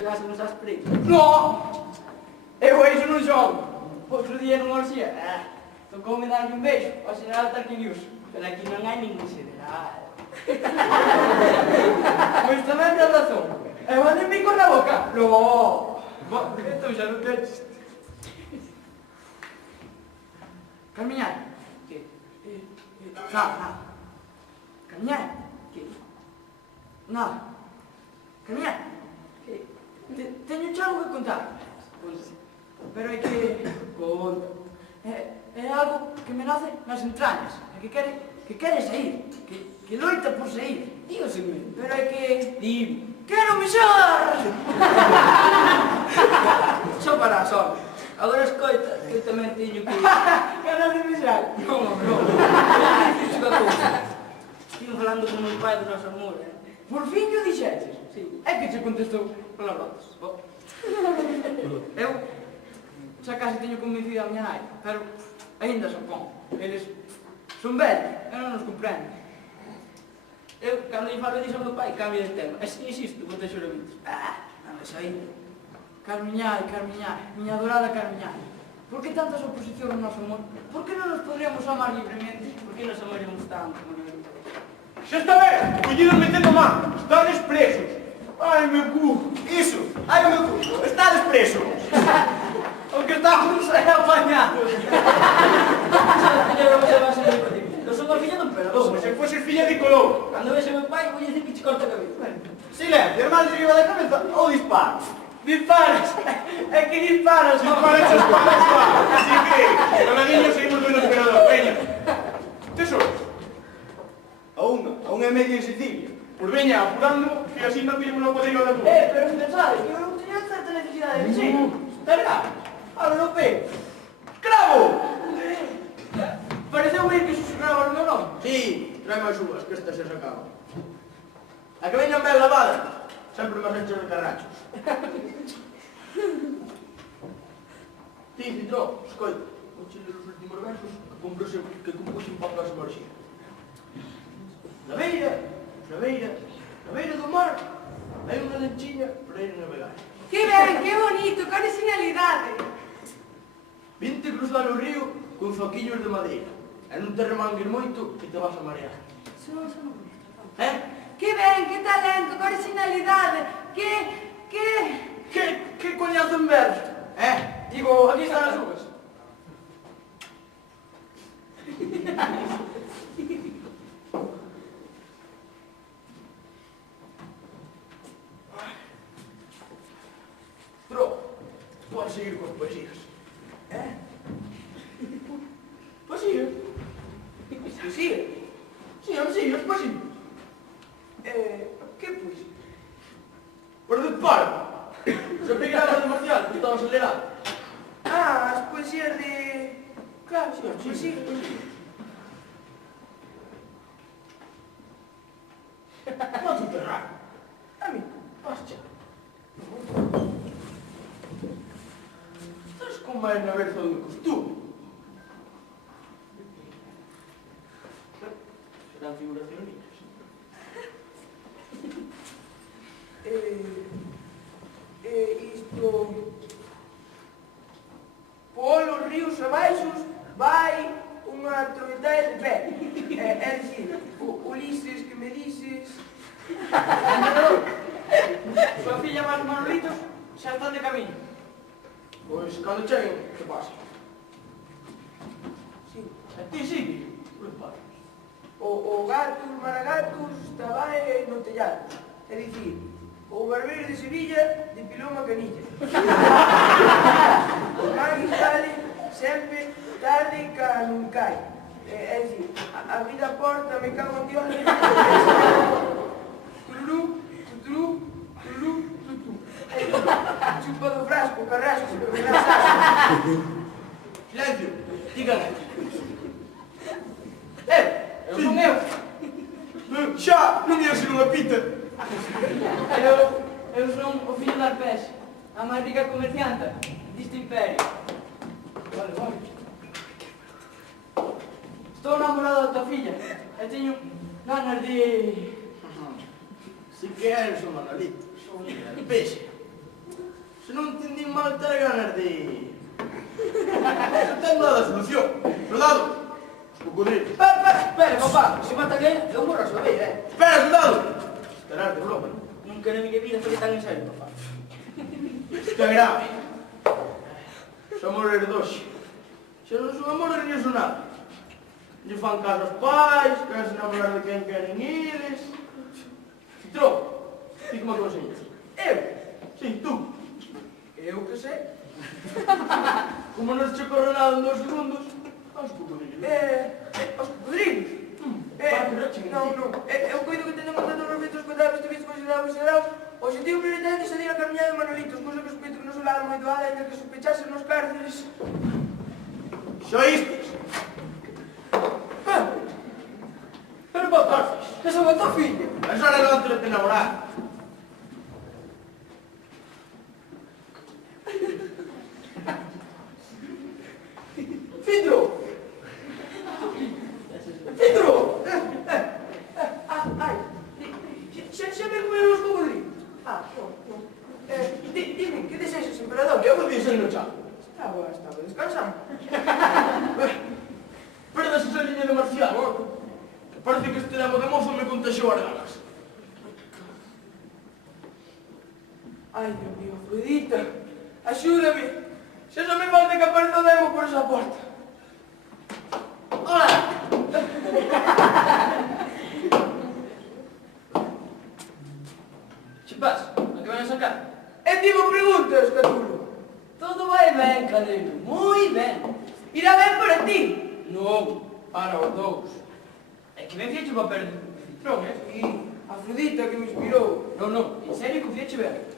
Gásamos às pretas. No! Eu isso non xogo. Outro día nunha orxía, tocoume darme un beijo ao xeneral Tarquinius. Pero aquí non hai ningún xeneral. Pois tamén ten razón. E mande pico na boca. No! Entón xa non ten chiste. Carmiñai. Que? Nada. Carmiñai. Que? Nada. Carmiñai. Que? Teño algo que contar. Pois, Pero é que... conta. É algo que me nace nas entrañas. É que quere sair. Que loita por sair. Dígaseme. Pero é que... Dime. Quero mexer! Só para a sol. Agora escoita, que eu tamén teño que... Ganas de mexer? Non. Estive falando con o meu pai do noso amor, Por fin o dixeches? Sí. É que che contestou palabrotas. Eu xa casi teño convencido a miña nai, pero aínda supón. Eles son vellos e non nos comprenden. Eu, cando lle falo disso ao meu pai, cambio de tema. E se insisto, vou ter xuramentos. Non é aí. Carmiñai, miña adorada Carmiñai. Por que tantas oposicións no noso amor? Por que non nos podríamos amar libremente? Por que nos amaremos tanto, Manuel? Xa está ben, collidos metendo man, estades presos. Ai, meu cu, iso, ai, meu cu, estades presos. O que estamos é apañados. Eu son a filha do emperador. Como se foses filla de Colón. Cando vexe meu pai, vou dicir que te corta a cabeza. Silencio, hermano, de arriba da cabeza, ou disparo. Disparas. É que disparas. Dispara, así que, con la niña seguimos vendo emperador, veña. Tesoro. A unha e media en Sicilia. Pois veña, apurando, que así non pillamos no poderío da luz. Pero pensades que eu teño certa necesidade de sí. Espera, ahora non pego. Escravo! Pareceu ir que susurraba o meu nome. Sí, trae máis uvas, que esta se sacaba. A que veñan ben lavadas, sempre máis hechas de carrachos. Ti, Citró, escoita, vou che ler os últimos versos que compuxen para a próxima orxía. Na beira do mar, hai unha lanchiña para ir a navegar. ¡Qué bien, qué bonito, qué originalidad! Vinte cruzar o río con zoquillos de madeira. E non te remangues moito que te vas a marear. ¡Qué bien, qué talento, qué originalidad! Que coñazo en verso? Digo, aquí están as uvas. Tro, podes seguir con poesías. Poesías? Sigue. Poesías, poesías. Que pois? Por de paro. Se pegaba demasiado, que estaba acelerado. As poesías de... Claro, sí, as poesías. Non te enterrar. A mí, hostia. Estás con máis na verso do costume. Serán figuraciones. Isto... Polos ríos abaixos vai unha tormentaia de pé. É dicir, Ulises que me dices... Súa filla máis Manolitos xa están de camiño. Pois, cando cheguen, que pasa? Sí. A ti sigue, por de paro. O gatos, maragatos, tabae no tellado. É dicir, o barbeiro de Sevilla de Piloma Canilla. O magui sale sempre tarde ca non cae. É dicir, a vida porta me cago en Dios. Tururú, tuturú, tururú, tutú. Chupa do frasco, carrasco, pero me das Silencio, dígame. Eu son eu. Xa, non ia ser unha pita. Eu son o fillo de Arpés, a máis rica comercianta deste imperio. Vale. Estou namorado da tua filla e teño ganas de... Si que eres un Manolito, son de peixe. din mal ter ganas de... Non ten nada de solución. Soldado, os cocodrilos. Espera, papá, se mata aquel, eu morro a saber, Espera, soldado! Esperar de broma. Nunca na miña vida foi tan en serio, papá. Isto é grave. Somos herdoxe. Se non son amores, non son nada. Lle fan caso aos pais, querense namorar de quen queren eles. Citrón, ti como aconsellas? Eu? Sí, tú. Eu que sei. Como non se corre nada en 2 segundos, aos cocodrilos. Os cocodrilos? Non. Eu coido que teñen montado os respetos contables de vídeos considerables xerados. O objetivo prioritario sería a caminhada de Manolitos, cousa que sospeito que non son lado moi doada e que sospechasen nos cárceles. Xo istes. Pero papá, que se matou fillo. A esa hora non te namorar. Pedro! Pedro! Ai, xa me comeron os cocodrilos? Non. Dime, que desexas, emperador? Eu podía ser no chão. Estaba descansando. Perdas esa liña de marcial. Parece que este demo de mozo me contagiou as ganas. Ai, Dios mío, Afrodita, axúdame. Xa só me falta que apareza o demo por esa porta. Hola. Que pasa? A que van a sacar? E ti me preguntas, Catulo. Todo vai ben, Calero, moi ben. Irá ben para ti. Non, para os dous. É que ben fieche o papel do Citrón, E Afrodita que me inspirou. Non, en serio que fieche ben.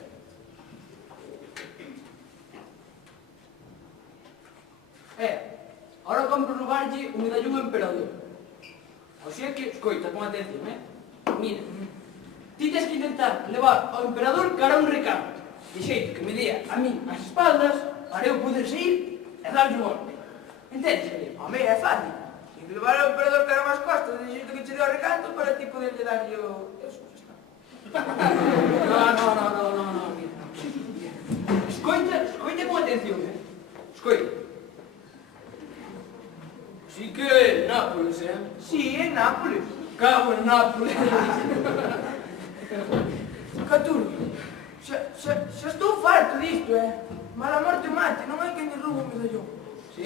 Ahora compro robarlle un medallón ao emperador. O sea que, escoita con atención, Mira, ti tens que intentar levar ao emperador cara a un recado, de xeito que me dea a min as espaldas para eu poder sair e darlle o golpe. Entendes, Calero? Home, é fácil. Sin que levar ao emperador cara máis costas, de xeito que che deu o recanto para ti poderlle darlle o... Eso, xa está. No, mira. Escoita con atención, Escoita. Sí que é Nápoles, Sí, en Nápoles. Cago en Nápoles. Catulo, xa estou farto disto, Mala morte o mate, non hai quen lle rouba o medallón. Sí,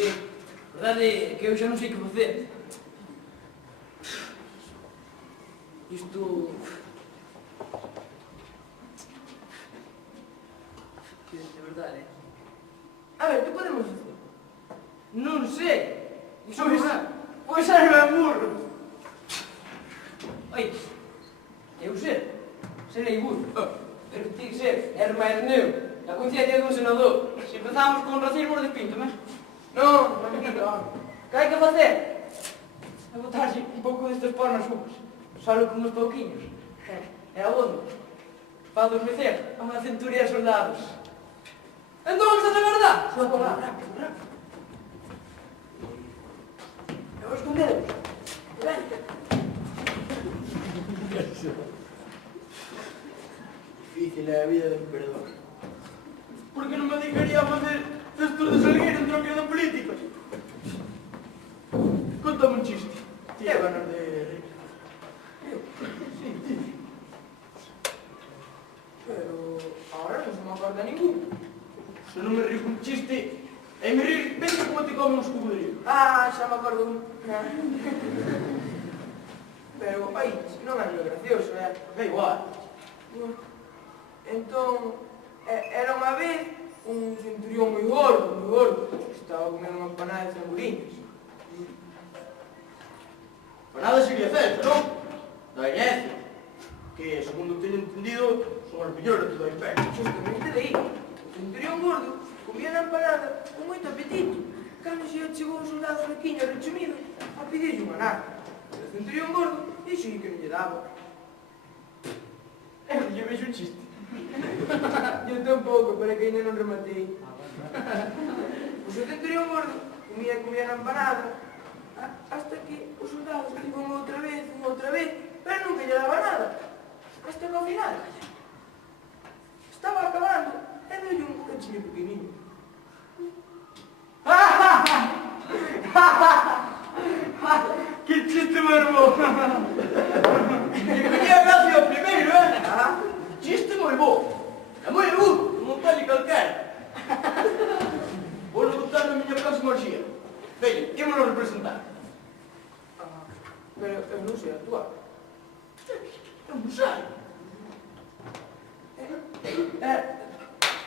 verdade é que eu xa non sei que facer. Isto... Que de verdade, A ver, que podemos facer? Non sei. Iso Pois- non é. Pois era burro. Oi, eu serei burro. Pero ti que ser, máis neo. A conciencia dun senador. Se empezamos con racismo, despíntame. Non, tranquilo. Que hai que facer? É botarse un pouco destes por nas uvas. Solo con uns pouquiños. É abondo. Para adormecer a unha centuria de soldados. Entón, estás a agardar? Rápido. Eu vou esconderos. Ven. Difícil é a vida do emperador. Por que non me dedicaría a facer cestos de salgueiro en troque de políticos? Contame un chiste. Tiene ganas de... Sí, ti. Pero ahora non se me acorda ningún. Se non me río con chiste, e me río, pensa como te comen os cocodrilos. Ah, xa me acordo un. Pero, ai, non é moi gracioso, É igual. Entón, era unha vez un centurión moi gordo, que estaba comendo unha empanada de zamburiñas. Para nada sería certo, non? Da Venecia, que, segundo teño entendido, son os mellores de todo o imperio. Justamente de aí, o centurión gordo comía na empanada con moito apetito. Cando se chegou un soldado flequiño rechumido a pedirlle unha naca. O centurión gordo dixo que non lle daba. Eu lle vexo un chiste. Eu tampouco, para que ainda non rematei. O seu centurión gordo comía na empanada hasta que os soldados tivo unha outra vez, pero nunca lle daba nada. Hasta que ao final estaba acabando deulle un cachinho pequeniño. Que chiste mermo! Que venía gracia ao primeiro, Chiste moi bo. É moi agudo, non tal e calquera. Vou contar na miña próxima orxía. Veña, ímonos representar. Pero eu non sei actuar. Eu non sei.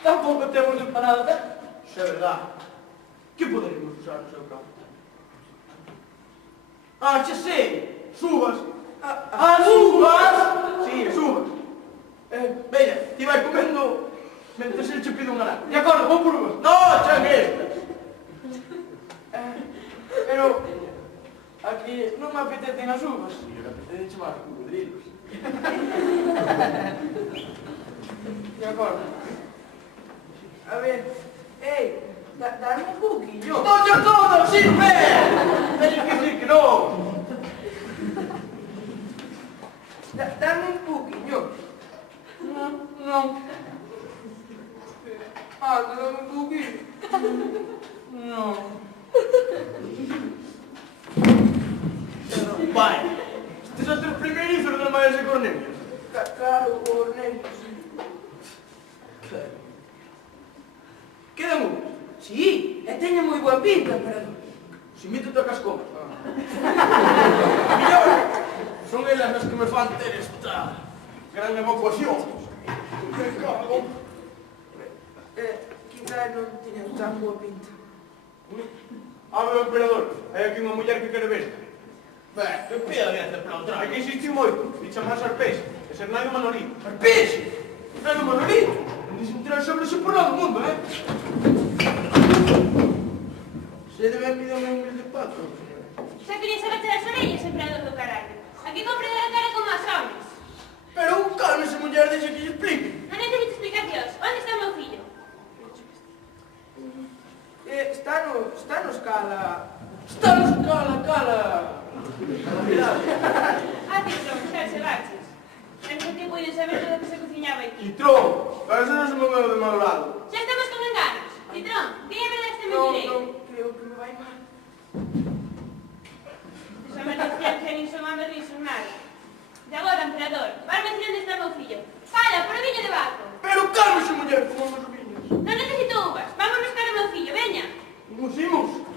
Tampouco temos empanada. Xa é verdade. Que poderíamos usar no seu campo? Xa sei! Subas! As uvas! Sí, as uvas. Veña, ti vai comendo mentre se che pide un araco. De acordo, vou por uvas. No, chan estas! Pero aquí non me apetecen as uvas. Si, me apetece chamar cocodrilos. De acordo. A ver, dame un pouquinho. No, xa todo, sirve! Teño que decir que non. Dame un pouquinho. Non. Dame un pouquinho. Non. Vai. Estes son os primeirizos dos maiores de Cornelius. Claro, Cornelius. Claro. Quedan unhas. Sí, e teño moi boa pinta, emperador. Se imito tocas comas. Millor. Son elas as que me fan ter esta gran evacuación. Me cago. Quizá non teño tan boa pinta. Abre o emperador. Hai aquí unha muller que quere ver. Ben, que pida de hacer para outra. Hai que insistir moito. E chamarse Arpés. E ser nai do Manolito. Arpés! Nai do Manolito! Non dixen tirar sobre ese por do mundo, Se debe vir un humilde pato. Xa quería saberte das orellas, emperador do caralho. Aquí compre a cara como as homes. Pero cálmese, muller, deixa que lle explique. Non necesito explicacións. Onde está o meu fillo? Está no escala. Está nos cala. Citrón, xa se baches. En que puides saber todo o que se cociñaba aquí. Citrón, para eso non se moveu de mal lado. Xa estamos con enganos. Citrón, dígame deste Non, mentireiro. creo que me vai mal. Esa maldición nin son ames nin son nada. De agora, emperador, vas mentir onde está o meu fillo. Fala, por o viño de vaco. Pero cálmese, muller, como os viños. Non necesito uvas. Vamos buscar o meu fillo, veña. Imos.